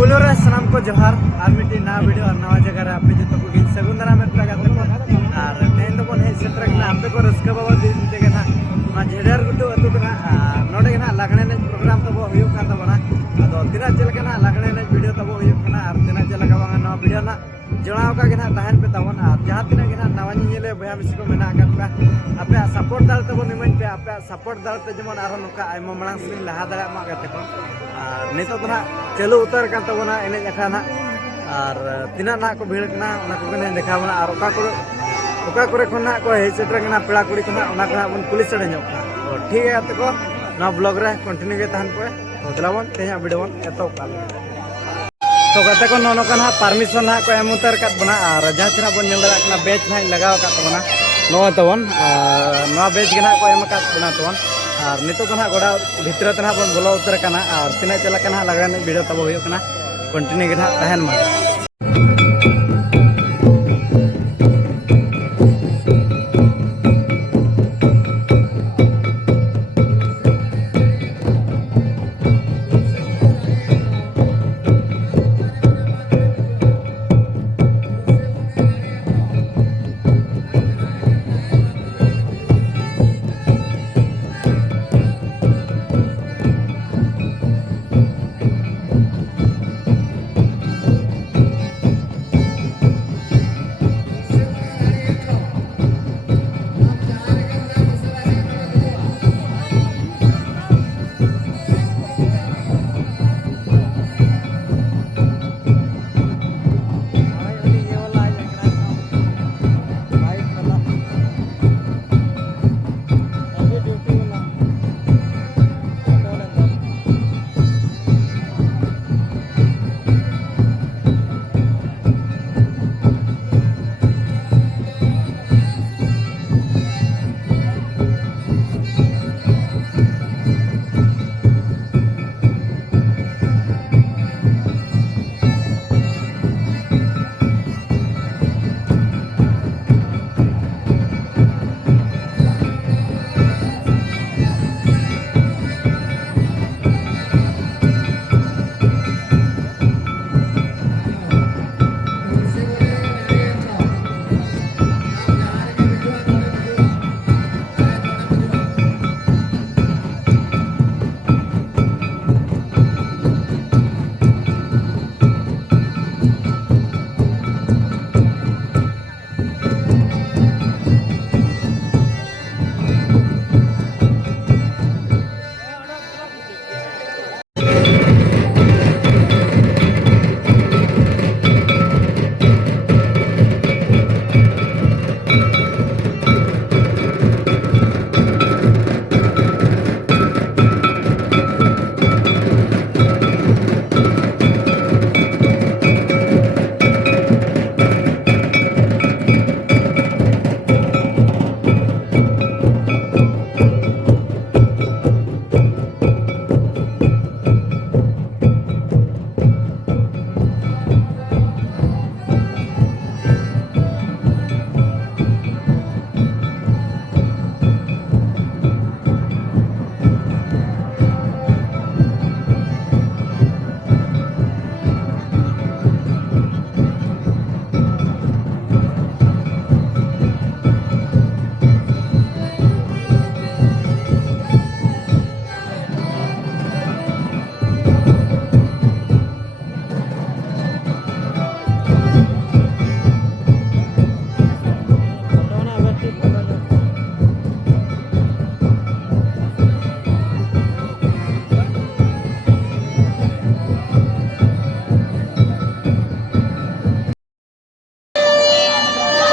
पुलो रे सलाम को जोहार और मिट्टी ना वीडियो और नवा जगह रे आपे जतो को सगुन दारा में प्रगत को और तेन तो बोन हे सेटर के आपे को रस्का बाबा दिन ते ना मा झेडर गुटू अतु कना नोडे ना लगने ने प्रोग्राम तो हुयो का तो बना अदो तिना चल के ना लगने ने वीडियो तो हुयो कना और तिना चल का बांगा नवा वीडियो ना जोड़ाव का के ना तहन पे तवन और जहां तिना के ना नवा निले बया मिस को मेना का आपे सपोर्ट दाल तो निमन पे आपे सपोर्ट दाल पे जमन आरो नका आइमा मलांग सिन लहा दाड़ा मा गते को नितो तो ना चलो उतर का तो बना एने जखा ना और तिना ना को भीड़ कना ओना को ने देखा बना और ओका करे खना को हे सेटर कना पेड़ा कुड़ी कना ओना कना बन पुलिस चढ़े ᱧᱚᱜ का तो ठीक है तो को ना ब्लॉग रे कंटिन्यू के तहन पे बदलावन तेया वीडियो बन एतो काल तो गते को नोनो कना परमिशन ना को एम उतर का बना और जहां चना बन नेल कना बेच ना लगाव का तो बना नो तो बन नो बेच के ना को एम का बना तो और नितो तो ना गोड़ा भीतर तो ना बन बोलो उतर कना और तिना चला कना लगा ने वीडियो तब होयो कना कंटिन्यू के ना तहन मा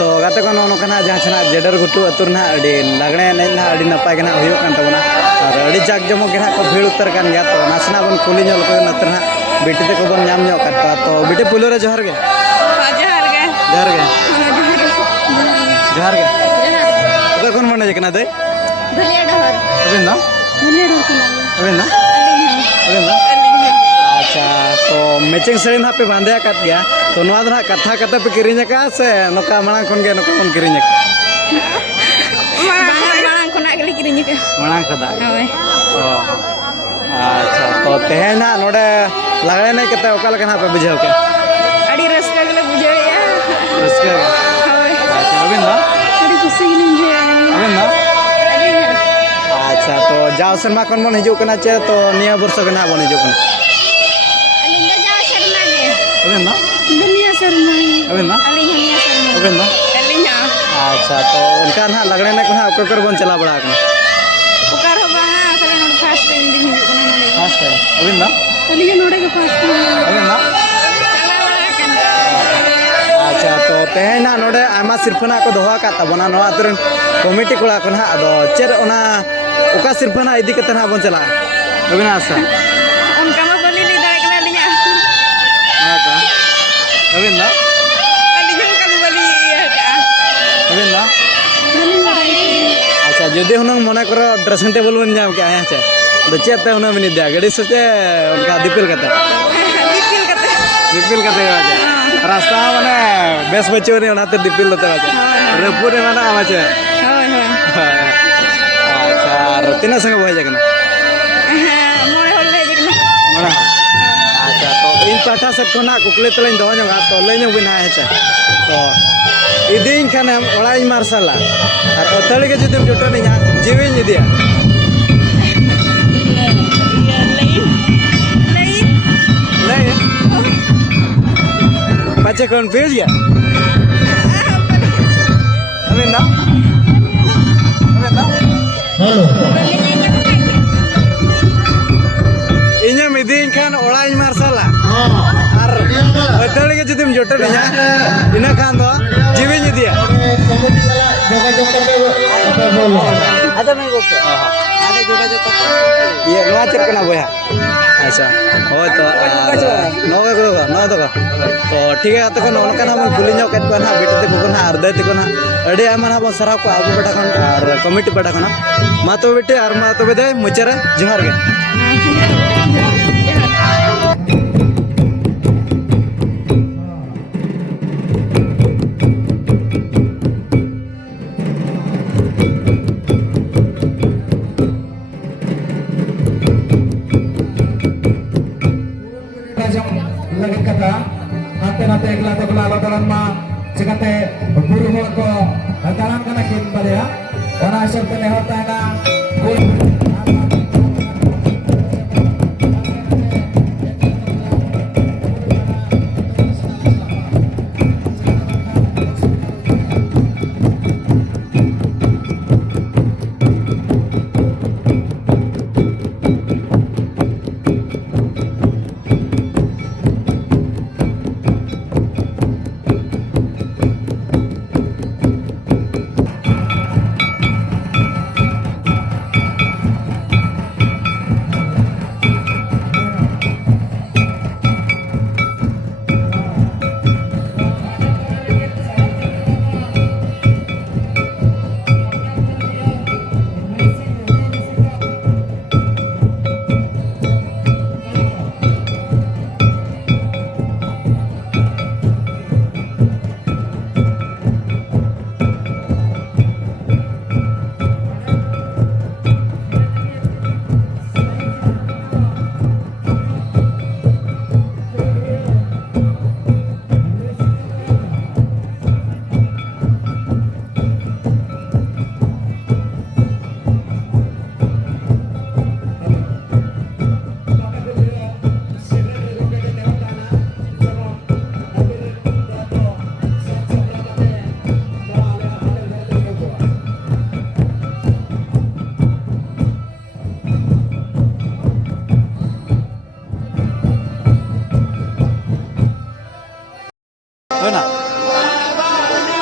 तो गाते को नोनो कना जहां छना जेडर गुटू अतुर ना अडी लगणे ने ना अडी नपाय कना हुयो कान तबना और अडी जाक जमो के ना को भीड़ उतर कान गया तो नासना बन कुली ñol को नतर ना बेटी ते को बन नाम ño काटा तो बेटे पुलो रे जोहार गे जोहार गे जोहार गे तो कोन मन जे कना दे भलिया डहर अबे ना अच्छा तो मैचिंग साड़ी ना पे बांधे काट गया तो नवा दरा कथा कथा पे किरिंज का से नोका मांग कोन गे नोका कोन किरिंज मांग कोना गेले किरिंज के मांग खदा ओय अच्छा तो तेहन ना नोडे लागड़े नहीं कते ओका लगे ना पे बुझाव के अड़ी रस्का गले बुझाया रस्का होय अच्छा अबिन ना अड़ी खुशी गिलिं बुझाया अबिन ना अड़ी अच्छा तो जाओ शर्मा कौन मन हिजू कना चे तो निया वर्ष के ना बन हिजू कना अली दो जा शर्मा गे अबिन ना दुनिया शर्मा अबिन ना अली हनिया शर्मा अबिन ना अली ना अच्छा तो उनका ना लगड़े ना कोना ओकर बन चला बड़ा कना पुकार हो बाहा खाली नोड फास्ट टाइम दिन हिजू कना नोड फर्स्ट टाइम अबिन ना अली के नोड के फास्ट टाइम अबिन ना चला बड़ा कना अच्छा तो तेहन ना नोडे आमा सिरफना को दोहा का तबना नवा तुरन कमिटी कोड़ा को ना अदो चेर ओना ओका सिरफना इदी कते ना बन चला अबिन आसा उनका मा बोली ली दाई कना लिया हां का अबिन ना अली के का बोली ये का अबिन ना बोली लड़ाई अच्छा जदि हुनंग मने करो ड्रेसिंग टेबल बन जाम के आया छे तो चेते हुना मिनी दिया गड़ी सोचे उनका दिपिल कते दिपिल कते बाजे रास्ता माने बेस बच्चो ने ओनाते दिपिल लते बाजे रेपुरे माने आमाचे होय होय अच्छा रतिना संग बहे जगना मोरे होल ले जकना मना अच्छा तो इन पाठा से कोना कुकले तलें दो जोगा तो लेनो बिना हेचे तो इदिन खाने ओलाई मार्शला और ओतले के जदि जोटो निया जीवन जदिया ले पाचे कंफ्यूज गया अबे ना इन्हें मिदिन खान ओलाई मार्शला और ओतले के जदि जोटो निया इना खान दो जीवन Jadia ada mai gok ada juga iya no acer kena boya अच्छा हो तो नो तो ठीक है तो नौका ना कुली कट को ना बेटे को ना अर्धे को ना अड़ी आमा ना बन सरा को आबू बेटा खन और कमिटी बेटा खना मा तो बेटे और मा तो बेदे मुचरे जोहार गे lagi kata nanti iklan tu kalau dalam ma cikate guru ko dalam kana kin bale ya ona asal tele hota na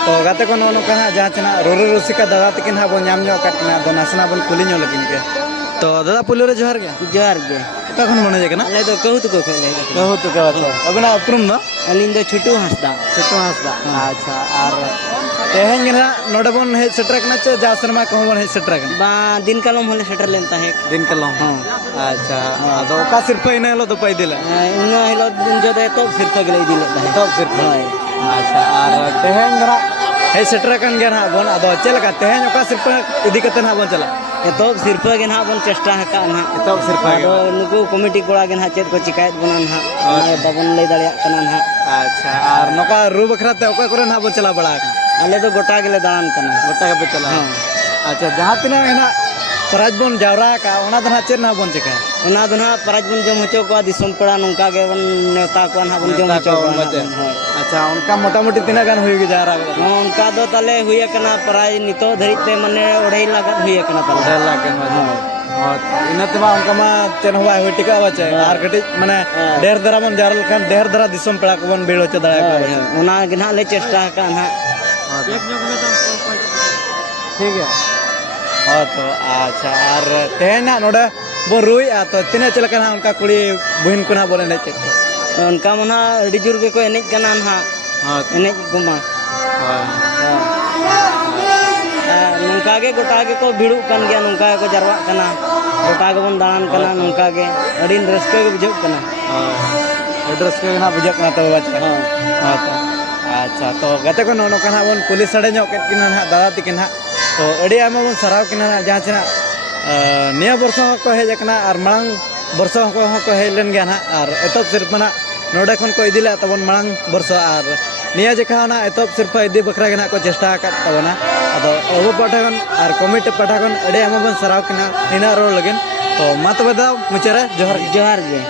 तो गाते को नो का जहाँ चना रोरो रसिका दादा तकिन हा बन नाम काटना दो नासना बन कुली लगिन के तो दादा पुलियो रे जोहार गे तखन मने जे कना ले तो कहू तो कहले कहू तो कहत अबना उपरुम न अलिन दो छुटू हंसदा अच्छा और तेहन गिना नोडे बन हे सेटर कना चे जा शर्मा को बन हे सेटर कना बा दिन कलम होले सेटर लेन ताहे दिन कलम अच्छा अदो का सिर्फ इने लो तो पाई दिले इनो हेलो दिन जो दे तो सिर्फ गले दिले ताहे तो सिर्फ अच्छा और तेहन गिना हे सेटर कन गे ना बन अदो चलका तेहन ओका सिर्फ इदी कते ना बन चला एतोब सिरफा के ना बन चेष्टा हका ना एतोब सिरफा के आदो नुकु कमिटी कोड़ा के ना चेत को चिकायत बना ना ना बाबन लay दाड़िया कना ना अच्छा और नोका रू बखराते ओका करे ना बन चला बड़ा आले तो गोटा गेले दाड़ान कना गोटा के पे चला अच्छा जहाँ तिना है ना प्राइज बन जावरा का ओना दना चेत ना बन चिका ओना दो ना प्राइज बन जम हचो को दिसम पड़ा नोका के बन नेवता को ना बन जम हचो को अच्छा उनका मोटामोटी तीना गान हुई जारा उनका दो तले हुई कना प्राइज नितो धरिते मने ओढ़ई लागत हुई कना तले 1.5 लाख के और इनाते मा उनका मा चेन हुआ हुई टिका बचे आर कटी माने ढेर दरा मन जारल खान ढेर दरा दिसम पड़ा को बन बेड़ होचे दड़ा का ओना के ना ले चेष्टा का ना ठीक है हाँ तो अच्छा और तेना नोडे बो रुई तो तीना चलका ना उनका कुड़ी बहन को ना बोले नहीं चेक उनका मना अड़ी जुर के को एनेज कना ना हाँ एनेज गुमा नुका के गोटा के को भिड़ू कन गया नुका को जरवा कना गोटा के बन दान कना नुका के अड़ी रस्के के बुझुक कना एड्रेस के ना बुझक ना तो बच्चा हाँ तो अच्छा तो गते को नो कना बन पुलिस सड़े ᱧᱚᱜ केत किना ना दादा तिकिन ना तो अड़ी आमा बन सराव किना ना जहाँ चना निया वर्ष को हेज कना और मांग वर्ष को हेज लेन गया ना और एतब सिर्फ ना नोडे खन को इदिले तबन मांग वर्ष और निया जखा ना एतब सिर्फ इदी बखरा के ना को चेष्टा का तबना अदो अबो पाठागन और कमिटी पाठागन अड़ी आमा बन सराव किना इना रोड लगिन तो मा तबे दा मुचरे जोहर जोहार गे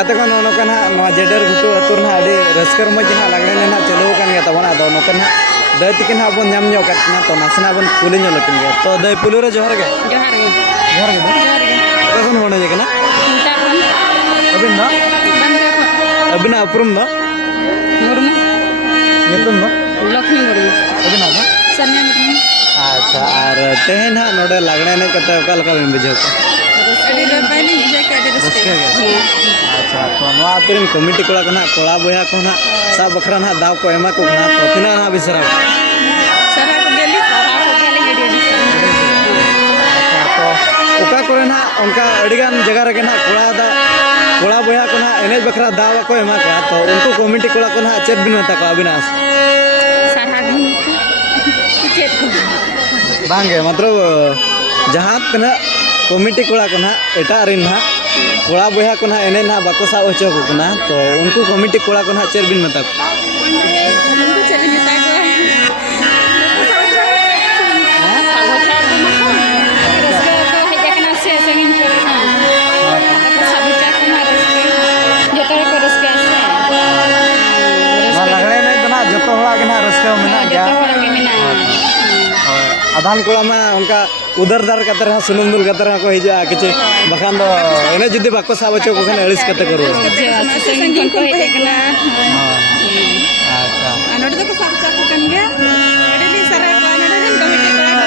गाते को नोका ना जेडर घुटू अतुर ना अड़ी रस्कर मज ना लगने ना चलो कान गया तबना अदो नोका ना दय तिकिन हा बन नाम ᱧᱚᱜ ᱠᱟᱛᱱᱟ तो नासना बन पुली ᱧᱚᱜ लकिन गया तो दय पुलू रे जोहर गे जोहार गे जोहर गे जोहार गे कखन होने जे कना इंटा कोन अबिन ना बंदरा को अबिन अपरुम ना मुर्मू nyutum ना लक्ष्मी मुर्मू अबिन ना सन्या मुर्मू अच्छा और तेहन हा नोडे लगने ने कते ओका लका बिन बुझो अड़ी रबाइली जे के अड़ी रस्ते अच्छा तो नवा तुरिन कमिटी कोड़ा को ना कोड़ा बोया को ना सा बखरा ना दाव को एमा को ना तो तिना ना बिसरा सारा को गेली गेडी अच्छा तो ओका करे ना उनका अड़ीगान जगह रे ना कोड़ा बोया को ना एनेज बखरा दाव को एमा को तो उनको कमिटी कोड़ा को ना चेत बिन मता को अविनाश सारा चेत को बांगे मतलब जहां तना कमिटी कोड़ा को ना एटा रिन ना कोड़ा बोया को ना एने ना बाको सा ओचो को ना तो उनको कमिटी कोड़ा को ना चेत बिन मता को उनको चले जता को जतो हड़ा के ना रस्का मेना गया आधान कोड़ा में उनका उधर दर कतर हा सुनुम दुल कतर हा को हिजा किछ बखान दो एने जुदी बाको साब चो को कने अलिस कते करू संगीन को हेते कना अच्छा अनोड तो साब चा को कन गया अडली सारा पानडन कमिटी कोड़ा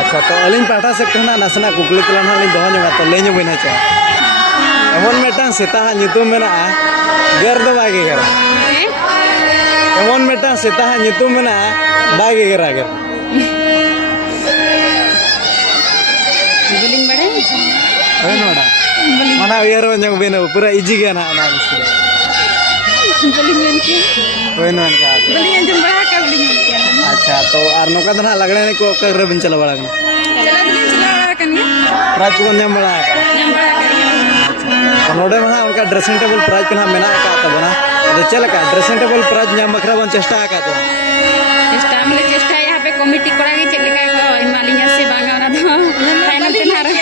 अच्छा तो अलिन पाठा से कहना नसना कुकली तलान हालिन दोहा ᱧᱚᱜᱟ तो लेញबइना चा एमन मेटा सेता हा nyutum मेना गेर दो बागे गेर एमन मेटा सेता हा nyutum मेना बागे गेर आगे बुलिंग बड़े ओय नोडा मना उयरो ᱧᱚᱜ बेनो पूरा इजी गया ना ना बुलिंग में की ओय नोन का बुलिंग जम बड़ा का बुलिंग किया अच्छा तो आर नोका दना लगने ने को कर बिन चला बड़ा चला दिन चला कन गया प्राइज को ᱧᱟᱢ बड़ा जम बड़ा का तो नोडे में उनका ड्रेसिंग टेबल प्राइज को मेना का तबना तो चल का ड्रेसिंग टेबल प्राइज ᱧᱟᱢ बखरा बन चेष्टा का तो चेष्टा मिले चेष्टा यहाँ पे कमिटी कोड़ा की चले का हिमालय से बांगा ना तो फाइनल पे ना रहे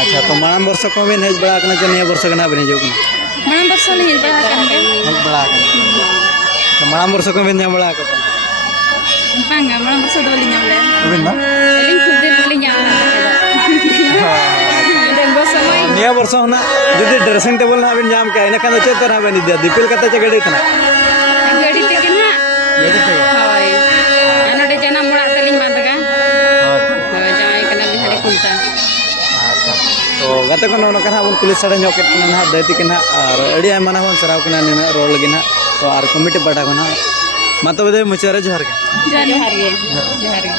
अच्छा तो माम वर्ष को भी नहीं बड़ा करना चाहिए वर्ष का ना बने जो माम वर्ष नहीं बड़ा का नहीं बड़ा तो माम वर्ष को भी नहीं बड़ा का बांगा माम वर्ष तो बलिnya ले अभी ना एलिंग खुद दे बलिnya den वर्ष में निया वर्ष ना जदी ड्रेसिंग टेबल ना बिन जाम का इना का चेत ना बनी दिया दीपिल कते चे गड़ी तना गड़ी ते के ना गड़ी ते होय अनोडे जना मोड़ा तलिंग मादगा होय जाय कना बिहारे कुंता अच्छा तो गाते को नो कना बन पुलिस सड़े ᱧᱚᱜ केत ना दैति के ना और अड़ी आयमा ना बन सराव कना ने रोड लगी ना तो आर कमिटी पाटा को ना मातो बदे मुचारे जोहर के जोहार गे जोहार गे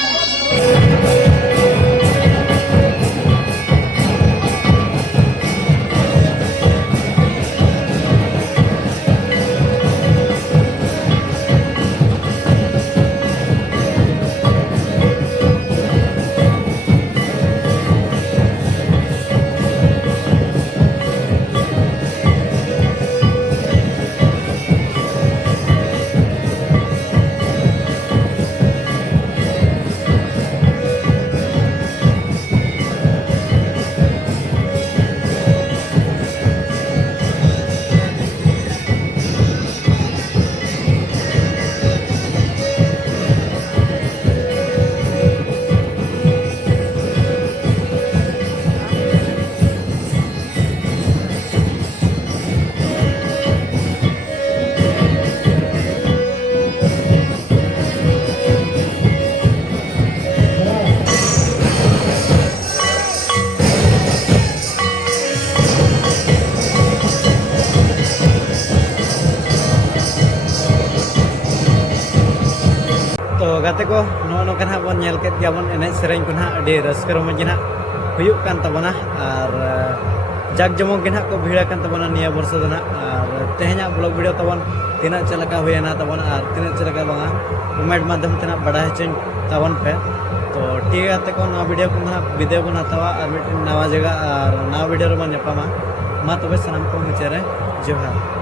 गाते को नो कना बन नेल के दिया बन एने सेरेन को ना अडी रस्कर मज ना हुयुक कान तबना और जाक जमक के ना को भीड़ा कान तबना निया वर्ष दना और तेहना ब्लॉग वीडियो तबन तिना चलका हुएना तबन और तिना चलका बंगा कमेंट माध्यम तना बड़ा चेन तबन पे तो ठीक है ते को नवा वीडियो को ना वीडियो को नातावा और मिट नवा जगह और नवा वीडियो रे बन नेपामा मा तबे सनम को मुचेरे जोहार।